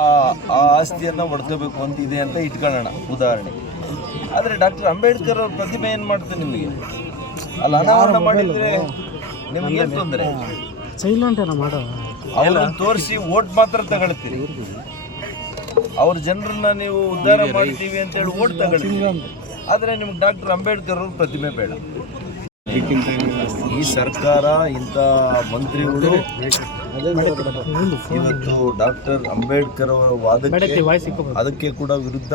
ಆ- ಆ ಆಸ್ತಿಯನ್ನು ಒಡ್ಕೋಬೇಕು ಅಂತ ಇದೆ ಅಂತ ಇಟ್ಕೊಳ್ಳೋಣ ಉದಾಹರಣೆ. ಆದರೆ ಡಾಕ್ಟರ್ ಅಂಬೇಡ್ಕರ್ ಅವ್ರ ಪ್ರತಿಮೆ ಏನು ಮಾಡ್ತಾರೆ ನಿಮಗೆ? ಅಲ್ಲಿ ಅನಾವರಣ ಮಾಡಿದರೆ ನಿಮ್ಗೆ ಏನು ತೊಂದರೆ? ಸೈಲೆಂಟ್ ಏನೋ ಮಾಡೋ? ಅವ್ರನ್ನ ತೋರಿಸಿ ಓಟ್ ಮಾತ್ರ ತಗೊಳ್ತೀರಿ. ಅವ್ರ ಜನರನ್ನ ನೀವು ಉದ್ಧಾರ ಮಾಡ್ತೀವಿ ಅಂತೇಳಿ ಓಟ್ ತಗೊಳ್ತೀವಿ ಆದರೆ ನಿಮ್ಗೆ ಡಾಕ್ಟರ್ ಅಂಬೇಡ್ಕರ್ ಅವ್ರ ಪ್ರತಿಮೆ ಬೇಡ. ಈ ಸರ್ಕಾರ ಇಂಥ ಮಂತ್ರಿಗಳು ಇವತ್ತು ಡಾಕ್ಟರ್ ಅಂಬೇಡ್ಕರ್ ಅವರ ವಾದಕ್ಕೆ ಅದಕ್ಕೆ ಕೂಡ ವಿರುದ್ಧ.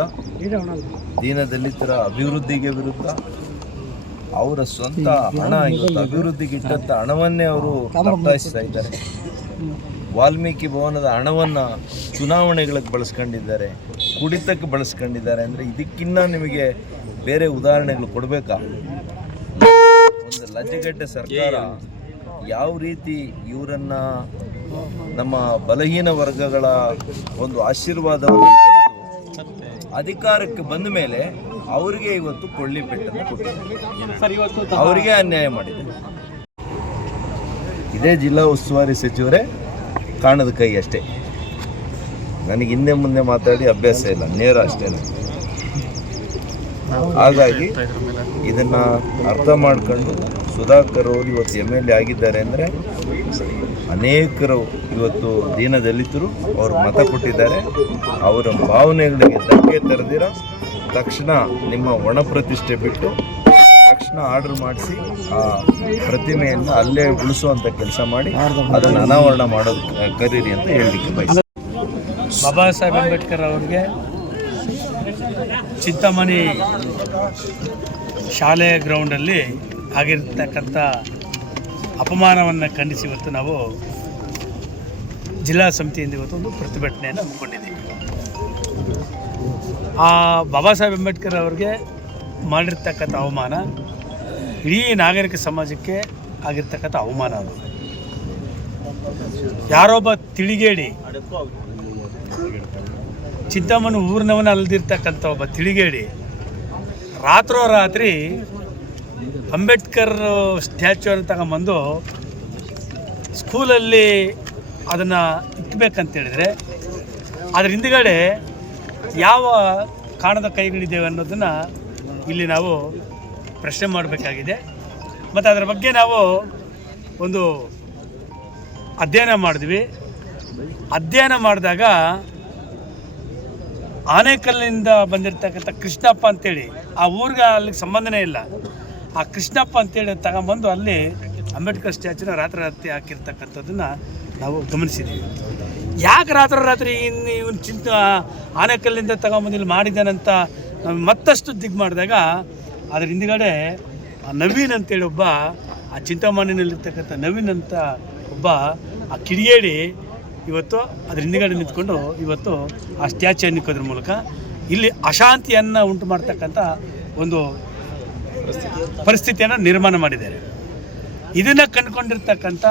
ದೀನದಲಿತರ ಅಭಿವೃದ್ಧಿಗೆ ವಿರುದ್ಧ. ಅವರ ಸ್ವಂತ ಹಣ ಇವತ್ತು ಅಭಿವೃದ್ಧಿಗೆ ಇಟ್ಟಂತ ಹಣವನ್ನೇ ಅವರು ಒತ್ತಾಯಿಸ್ತಾ ಇದ್ದಾರೆ. ವಾಲ್ಮೀಕಿ ಭವನದ ಹಣವನ್ನು ಚುನಾವಣೆಗಳಿಗೆ ಬಳಸ್ಕೊಂಡಿದ್ದಾರೆ ಕುಡಿತಕ್ಕೆ ಬಳಸ್ಕೊಂಡಿದ್ದಾರೆ ಅಂದರೆ ಇದಕ್ಕಿನ್ನ ನಿಮಗೆ ಬೇರೆ ಉದಾಹರಣೆಗಳು ಕೊಡಬೇಕಾ? ಒಂದು ಲಜ್ಜೆಗಡ್ಡೆ ಸರ್ಕಾರ ಯಾವ ರೀತಿ ಇವರನ್ನ ನಮ್ಮ ಬಲಹೀನ ವರ್ಗಗಳ ಒಂದು ಆಶೀರ್ವಾದವನ್ನು ಪಡೆದು ಅಧಿಕಾರಕ್ಕೆ ಬಂದ ಮೇಲೆ ಅವರಿಗೆ ಇವತ್ತು ಕೊಳ್ಳಿ ಪೆಟ್ಟನ್ನು ಕೊಟ್ಟಿದ್ದಾರೆ. ಅವರಿಗೆ ಅನ್ಯಾಯ ಮಾಡಿದೆ. ಇದೇ ಜಿಲ್ಲಾ ಉಸ್ತುವಾರಿ ಸಚಿವರೇ ಕಾಣದ ಕೈ ಅಷ್ಟೇ. ನನಗೆ ಹಿಂದೆ ಮುಂದೆ ಮಾತಾಡಿ ಅಭ್ಯಾಸ ಇಲ್ಲ ನೇರ ಅಷ್ಟೇ ಹಾಗಾಗಿ ಇದನ್ನ ಅರ್ಥ ಮಾಡ್ಕೊಂಡು ಸುಧಾಕರ್ ಅವರು ಇವತ್ತು ಎಂ ಎಲ್ ಎ ಆಗಿದ್ದಾರೆ ಅಂದರೆ ಅನೇಕರು ಇವತ್ತು ದೀನದಲಿತರು ಅವರು ಮತ ಕೊಟ್ಟಿದ್ದಾರೆ. ಅವರ ಭಾವನೆಗಳಿಗೆ ಧಕ್ಕೆ ತರದಿರ ತಕ್ಷಣ ನಿಮ್ಮ ಒಣ ಪ್ರತಿಷ್ಠೆ ಬಿಟ್ಟು ತಕ್ಷಣ ಆರ್ಡರ್ ಮಾಡಿಸಿ ಆ ಪ್ರತಿಮೆಯನ್ನು ಅಲ್ಲೇ ಉಳಿಸುವಂಥ ಕೆಲಸ ಮಾಡಿ ಅದನ್ನು ಅನಾವರಣ ಮಾಡೋದು ಕರೀರಿ ಅಂತ ಹೇಳಲಿಕ್ಕೆ ಬಯಸ್ತೀನಿ. ಬಾಬಾ ಸಾಹೇಬ್ ಅಂಬೇಡ್ಕರ್ ಅವರಿಗೆ ಚಿಂತಾಮಣಿ ಶಾಲೆಯ ಗ್ರೌಂಡಲ್ಲಿ ಆಗಿರ್ತಕ್ಕಂಥ ಅಪಮಾನವನ್ನು ಖಂಡಿಸಿ ಇವತ್ತು ನಾವು ಜಿಲ್ಲಾ ಸಮಿತಿಯಿಂದ ಇವತ್ತು ಒಂದು ಪ್ರತಿಭಟನೆಯನ್ನು ಹಮ್ಮಿಕೊಂಡಿದ್ದೀವಿ. ಆ ಬಾಬಾ ಸಾಹೇಬ್ ಅಂಬೇಡ್ಕರ್ ಅವರಿಗೆ ಮಾಡಿರ್ತಕ್ಕಂಥ ಅವಮಾನ ಇಡೀ ನಾಗರಿಕ ಸಮಾಜಕ್ಕೆ ಆಗಿರ್ತಕ್ಕಂಥ ಅವಮಾನ ಅದು. ಯಾರೊಬ್ಬ ತಿಳಿಗೇಡಿ ಚಿಂತಾಮಣಿ ಊರಿನವನ ಅಲ್ದಿರ್ತಕ್ಕಂಥ ಒಬ್ಬ ತಿಳಿಗೇಡಿ ರಾತ್ರೋರಾತ್ರಿ ಅಂಬೇಡ್ಕರ್ ಸ್ಟ್ಯಾಚ್ಯೂನ ತಗೊಂಬಂದು ಸ್ಕೂಲಲ್ಲಿ ಅದನ್ನು ಇಕ್ಕಬೇಕಂತೇಳಿದರೆ ಅದ್ರ ಹಿಂದ್ಗಡೆ ಯಾವ ಕಾಣದ ಕೈಗಳಿದ್ದೇವೆ ಅನ್ನೋದನ್ನು ಇಲ್ಲಿ ನಾವು ಪ್ರಶ್ನೆ ಮಾಡಬೇಕಾಗಿದೆ. ಮತ್ತು ಅದರ ಬಗ್ಗೆ ನಾವು ಒಂದು ಅಧ್ಯಯನ ಮಾಡಿದ್ವಿ. ಅಧ್ಯಯನ ಮಾಡಿದಾಗ ಆನೇಕಲ್ಲಿಂದ ಬಂದಿರತಕ್ಕಂಥ ಕೃಷ್ಣಪ್ಪ ಅಂತೇಳಿ, ಆ ಊರಿಗೆ ಅಲ್ಲಿಗೆ ಸಂಬಂಧನೇ ಇಲ್ಲ. ಆ ಕೃಷ್ಣಪ್ಪ ಅಂತೇಳಿ ತಗೊಂಬಂದು ಅಲ್ಲಿ ಅಂಬೇಡ್ಕರ್ ಸ್ಟ್ಯಾಚ್ಯೂನ ರಾತ್ರಿ ರಾತ್ರಿ ಹಾಕಿರ್ತಕ್ಕಂಥದ್ದನ್ನು ನಾವು ಗಮನಿಸಿದ್ದೀವಿ ಯಾಕೆ ರಾತ್ರಿ ರಾತ್ರಿ ಇನ್ನು ಇವನು ಚಿಂತ ಆನೆಕಲ್ಲಿಂದ ತಗೊಂಬಂದು ಇಲ್ಲಿ ಮಾಡಿದ್ದಾನಂತ ನಾವು ಮತ್ತಷ್ಟು ದಿಗ್ ಮಾಡಿದಾಗ, ಅದ್ರ ಹಿಂದ್ಗಡೆ ಆ ನವೀನ್ ಅಂತೇಳಿ ಒಬ್ಬ, ಆ ಚಿಂತಾಮಣಿನಲ್ಲಿರ್ತಕ್ಕಂಥ ನವೀನ್ ಅಂತ ಒಬ್ಬ, ಆ ಕಿಡಿಗೇಡಿ ಇವತ್ತು ಅದ್ರ ಹಿಂದ್ಗಡೆ ನಿಂತ್ಕೊಂಡು ಇವತ್ತು ಆ ಸ್ಟ್ಯಾಚ್ಯೂಯನ್ನು ನಿಕ್ಕೋದ್ರ ಮೂಲಕ ಇಲ್ಲಿ ಅಶಾಂತಿಯನ್ನು ಉಂಟು ಮಾಡ್ತಕ್ಕಂಥ ಒಂದು ಪರಿಸ್ಥಿತಿಯನ್ನು ನಿರ್ಮಾಣ ಮಾಡಿದ್ದಾರೆ. ಇದನ್ನು ಕಂಡುಕೊಂಡಿರ್ತಕ್ಕಂಥ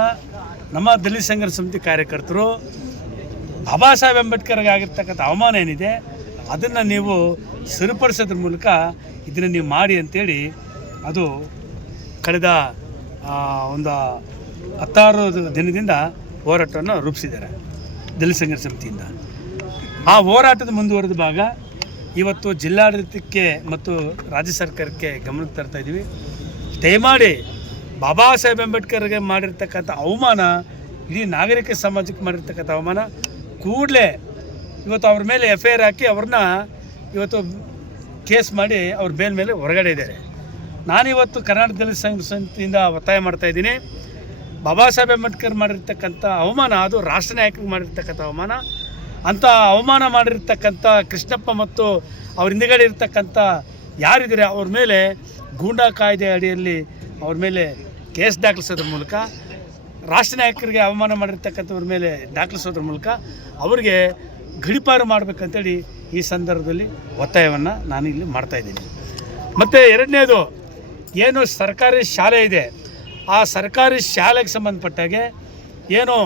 ನಮ್ಮ ದಲಿತ ಸಂಘರ್ಷ ಸಮಿತಿ ಕಾರ್ಯಕರ್ತರು ಬಾಬಾ ಸಾಹೇಬ್ ಅಂಬೇಡ್ಕರ್ಗೆ ಆಗಿರ್ತಕ್ಕಂಥ ಅವಮಾನ ಏನಿದೆ, ಅದನ್ನು ನೀವು ಸರಿಪಡಿಸೋದ್ರ ಮೂಲಕ ಇದನ್ನು ನೀವು ಮಾಡಿ ಅಂತೇಳಿ ಅದು ಕಳೆದ ಒಂದು ಹತ್ತಾರು ದಿನದಿಂದ ಹೋರಾಟವನ್ನು ರೂಪಿಸಿದ್ದಾರೆ. ದಲಿತ ಸಂಘರ್ಷ ಸಮಿತಿಯಿಂದ. ಆ ಹೋರಾಟದ ಮುಂದುವರೆದ ಭಾಗ ಇವತ್ತು ಜಿಲ್ಲಾಡಳಿತಕ್ಕೆ ಮತ್ತು ರಾಜ್ಯ ಸರ್ಕಾರಕ್ಕೆ ಗಮನಕ್ಕೆ ತರ್ತಾ ಇದ್ದೀವಿ. ದಯಮಾಡಿ ಬಾಬಾ ಸಾಹೇಬ್ ಅಂಬೇಡ್ಕರ್ಗೆ ಮಾಡಿರ್ತಕ್ಕಂಥ ಅವಮಾನ, ಇಡೀ ನಾಗರಿಕ ಸಮಾಜಕ್ಕೆ ಮಾಡಿರ್ತಕ್ಕಂಥ ಅವಮಾನ, ಕೂಡಲೇ ಇವತ್ತು ಅವ್ರ ಮೇಲೆ ಎಫ್ ಐ ಆರ್ ಹಾಕಿ ಅವ್ರನ್ನ ಇವತ್ತು ಕೇಸ್ ಮಾಡಿ ಅವ್ರ ಬೇಲ್ ಮೇಲೆ ಹೊರಗಡೆ ಇದ್ದಾರೆ. ನಾನಿವತ್ತು ಕರ್ನಾಟಕ ದಲಿತ ಸಂಘ ಸಮಿತಿಯಿಂದ ಒತ್ತಾಯ ಮಾಡ್ತಾ ಇದ್ದೀನಿ. ಬಾಬಾ ಸಾಹೇಬ್ ಅಂಬೇಡ್ಕರ್ ಮಾಡಿರ್ತಕ್ಕಂಥ ಅವಮಾನ, ಅದು ರಾಷ್ಟ್ರ ನಾಯಕರಿಗೆ ಮಾಡಿರ್ತಕ್ಕಂಥ ಅವಮಾನ. ಅಂಥ ಅವಮಾನ ಮಾಡಿರ್ತಕ್ಕಂಥ ಕೃಷ್ಣಪ್ಪ ಮತ್ತು ಅವ್ರ ಹಿಂದುಗಡೆ ಇರ್ತಕ್ಕಂಥ ಯಾರಿದ್ದಾರೆ ಅವ್ರ ಮೇಲೆ ಗೂಂಡಾ ಕಾಯ್ದೆ ಅಡಿಯಲ್ಲಿ ಅವ್ರ ಮೇಲೆ ಕೇಸ್ ದಾಖಲಿಸೋದ್ರ ಮೂಲಕ, ರಾಷ್ಟ್ರ ನಾಯಕರಿಗೆ ಅವಮಾನ ಮಾಡಿರ್ತಕ್ಕಂಥವ್ರ ಮೇಲೆ ದಾಖಲಿಸೋದ್ರ ಮೂಲಕ ಅವರಿಗೆ ಗಡಿಪಾರು ಮಾಡಬೇಕಂತೇಳಿ ಈ ಸಂದರ್ಭದಲ್ಲಿ ಒತ್ತಾಯವನ್ನು ನಾನು ಇಲ್ಲಿ ಮಾಡ್ತಾಯಿದ್ದೀನಿ ಮತ್ತು ಎರಡನೇದು, ಏನು ಸರ್ಕಾರಿ ಶಾಲೆ ಇದೆ? ಆ ಸರ್ಕಾರಿ ಶಾಲೆಗೆ ಸಂಬಂಧಪಟ್ಟಾಗೆ ಏನು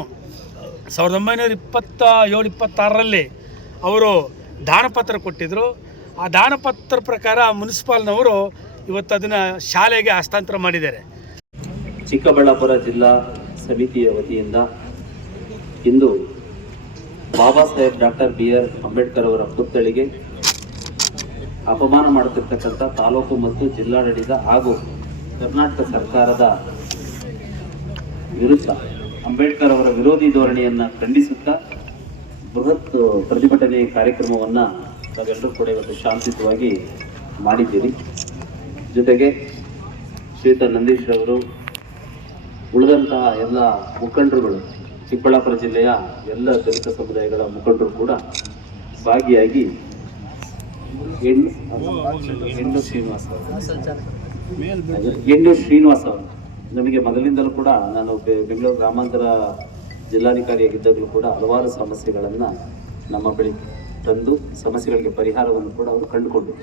ಸಾವಿರದ ಒಂಬೈನೂರ ಇಪ್ಪತ್ತ ಏಳು, ಇಪ್ಪತ್ತಾರರಲ್ಲಿ ಅವರು ದಾನಪತ್ರ ಕೊಟ್ಟಿದ್ದರು ಆ ದಾನಪತ್ರ ಪ್ರಕಾರ ಮುನ್ಸಿಪಾಲ್ನವರು ಇವತ್ತು ಅದನ್ನು ಶಾಲೆಗೆ ಹಸ್ತಾಂತರ ಮಾಡಿದ್ದಾರೆ. ಚಿಕ್ಕಬಳ್ಳಾಪುರ ಜಿಲ್ಲಾ ಸಮಿತಿಯ ವತಿಯಿಂದ ಇಂದು Baba Saheb doctor B R Ambedkar ಅವರ ಪುತ್ಥಳಿಗೆ ಅಪಮಾನ ಮಾಡುತ್ತಿರ್ತಕ್ಕಂಥ ತಾಲೂಕು ಮತ್ತು ಜಿಲ್ಲಾಡಳಿತ ಹಾಗೂ ಕರ್ನಾಟಕ ಸರ್ಕಾರದ ವಿರುದ್ಧ ಅಂಬೇಡ್ಕರ್ ಅವರ ವಿರೋಧಿ ಧೋರಣೆಯನ್ನು ಖಂಡಿಸುತ್ತಾ ಬೃಹತ್ ಪ್ರತಿಭಟನೆ ಕಾರ್ಯಕ್ರಮವನ್ನು ನಾವೆಲ್ಲರೂ ಕೂಡ ಇವತ್ತು ಶಾಂತಿಯುತವಾಗಿ ಮಾಡಿದ್ದೀರಿ ಜೊತೆಗೆ ಶ್ರೀಯುತ ನಂದೀಶ್ ಅವರು ಉಳಿದಂತಹ ಎಲ್ಲ ಮುಖಂಡರುಗಳು ಚಿಕ್ಕಬಳ್ಳಾಪುರ ಜಿಲ್ಲೆಯ ಎಲ್ಲ ದಲಿತ ಸಮುದಾಯಗಳ ಮುಖಂಡರು ಕೂಡ ಭಾಗಿಯಾಗಿ ಹೆಣ್ಣು ಹೆಣ್ಣು ಶ್ರೀನಿವಾಸ ಹೆಣ್ಣು ಶ್ರೀನಿವಾಸ ಅವರು ನಮಗೆ ಮೊದಲಿಂದಲೂ ಕೂಡ ನಾನು ಬೆಂಗಳೂರು ಗ್ರಾಮಾಂತರ ಜಿಲ್ಲಾಧಿಕಾರಿಯಾಗಿದ್ದಾಗಲೂ ಕೂಡ ಹಲವಾರು ಸಮಸ್ಯೆಗಳನ್ನು ನಮ್ಮ ಬಳಿ ತಂದು ಸಮಸ್ಯೆಗಳಿಗೆ ಪರಿಹಾರವನ್ನು ಕೂಡ ಅವರು ಕಂಡುಕೊಂಡರು.